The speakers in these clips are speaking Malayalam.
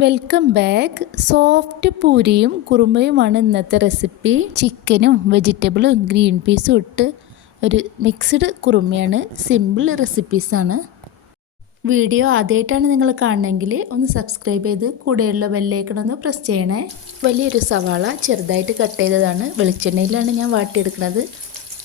Welcome back. സോഫ്റ്റ് പൂരിയും കുറുമയുമാണ് ഇന്നത്തെ റെസിപ്പി. ചിക്കനും വെജിറ്റബിളും ഗ്രീൻ പീസും ഇട്ട് ഒരു മിക്സ്ഡ് കുറുമയാണ്. സിമ്പിൾ റെസിപ്പീസാണ്. വീഡിയോ ആദ്യമായിട്ടാണ് നിങ്ങൾ കാണണമെങ്കിൽ ഒന്ന് സബ്സ്ക്രൈബ് ചെയ്ത് കൂടെയുള്ള ബെല്ലൈക്കൺ ഒന്ന് പ്രസ് ചെയ്യണേ. വലിയൊരു സവാള ചെറുതായിട്ട് കട്ട് ചെയ്തതാണ്. വെളിച്ചെണ്ണയിലാണ് ഞാൻ വാട്ടിയെടുക്കുന്നത്.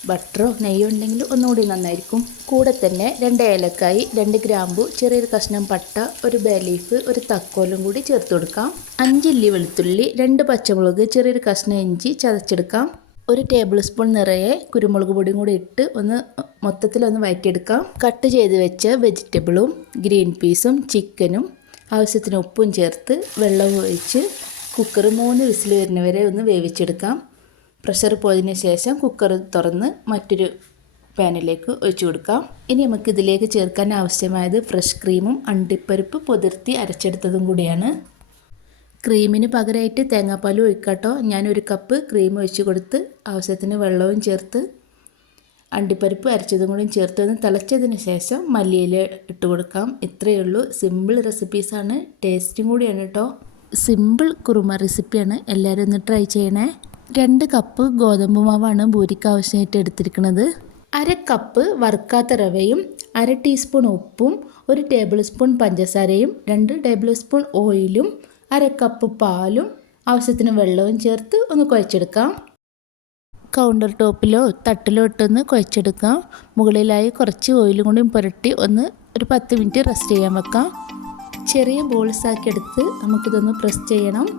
ബട്ടറോ നെയ്യോ ഉണ്ടെങ്കിൽ ഒന്നുകൂടി നന്നായിരിക്കും. കൂടെ തന്നെ 2 ഏലക്കായി, 2 ഗ്രാമ്പു, ചെറിയൊരു കഷ്ണം പട്ട, ഒരു ബേ ലീഫ്, ഒരു തക്കോലും കൂടി ചേർത്ത് കൊടുക്കാം. 5 ഇല്ലി വെളുത്തുള്ളി, 2 പച്ചമുളക്, ചെറിയൊരു കഷ്ണം ഇഞ്ചി ചതച്ചെടുക്കാം. 1 ടേബിൾ സ്പൂൺ നിറയെ കുരുമുളക് പൊടിയും കൂടി ഇട്ട് മൊത്തത്തിലൊന്ന് വഴറ്റിയെടുക്കാം. കട്ട് ചെയ്ത് വെച്ച വെജിറ്റബിളും ഗ്രീൻ പീസും ചിക്കനും ആവശ്യത്തിന് ഉപ്പും ചേർത്ത് വെള്ളം ഒഴിച്ച് കുക്കർ 3 വിസിൽ വരുന്നവരെ ഒന്ന് വേവിച്ചെടുക്കാം. പ്രഷർ പോയതിന് ശേഷം കുക്കർ തുറന്ന് മറ്റൊരു പാനിലേക്ക് ഒഴിച്ചു കൊടുക്കാം. ഇനി നമുക്ക് ഇതിലേക്ക് ചേർക്കാൻ ആവശ്യമായത് ഫ്രഷ് ക്രീമും അണ്ടിപ്പരിപ്പ് പൊതിർത്തി അരച്ചെടുത്തതും കൂടിയാണ്. ക്രീമിന് പകരമായിട്ട് തേങ്ങാപ്പാലും ഒഴിക്കാട്ടോ. ഞാൻ 1 കപ്പ് ക്രീം ഒഴിച്ച് കൊടുത്ത് ആവശ്യത്തിന് വെള്ളവും ചേർത്ത് അണ്ടിപ്പരിപ്പ് അരച്ചതും കൂടി ചേർത്ത് ഒന്ന് തിളച്ചതിന് ശേഷം മല്ലിയില ഇട്ട് കൊടുക്കാം. ഇത്രയേ ഉള്ളൂ. സിമ്പിൾ റെസിപ്പീസാണ്, ടേസ്റ്റും കൂടിയാണ് കേട്ടോ. സിമ്പിൾ കുറുമ റെസിപ്പിയാണ്. എല്ലാവരും ഒന്ന് ട്രൈ ചെയ്യണേ. 2 കപ്പ് ഗോതമ്പ് മാവാണ് പൂരിക്ക് ആവശ്യമായിട്ട് എടുത്തിരിക്കുന്നത്. 1/2 കപ്പ് വറുക്കാത്ത റവയും 1/2 ടീസ്പൂൺ ഉപ്പും 1 ടേബിൾ സ്പൂൺ പഞ്ചസാരയും 2 ടേബിൾ സ്പൂൺ ഓയിലും 1/2 കപ്പ് പാലും ആവശ്യത്തിന് വെള്ളവും ചേർത്ത് ഒന്ന് കുഴച്ചെടുക്കാം. കൗണ്ടർ ടോപ്പിലോ തട്ടിലോ ഇട്ടൊന്ന് കുഴച്ചെടുക്കാം. മുകളിലായി കുറച്ച് ഓയിലും കൂടി പുരട്ടി ഒരു 10 മിനിറ്റ് റെസ്റ്റ് ചെയ്യാൻ വെക്കാം. ചെറിയ ബോൾസ് ആക്കി എടുത്ത് നമുക്കിതൊന്ന് പ്രസ് ചെയ്യണം.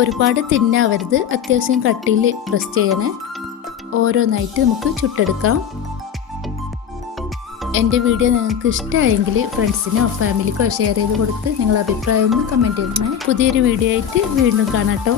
ഒരുപാട് തിന്നാവരുത്, അത്യാവശ്യം കട്ടിയിൽ പ്രസ് ചെയ്യണേ. ഓരോന്നായിട്ട് നമുക്ക് ചുട്ടെടുക്കാം. എൻ്റെ വീഡിയോ നിങ്ങൾക്ക് ഇഷ്ടമായെങ്കിൽ ഫ്രണ്ട്സിനോ ഫാമിലിക്കോ ഷെയർ ചെയ്ത് കൊടുത്ത് നിങ്ങളുടെ അഭിപ്രായം ഒന്ന് കമൻറ്റ് ചെയ്യണേ. പുതിയൊരു വീഡിയോ ആയിട്ട് വീണ്ടും കാണാം കേട്ടോ.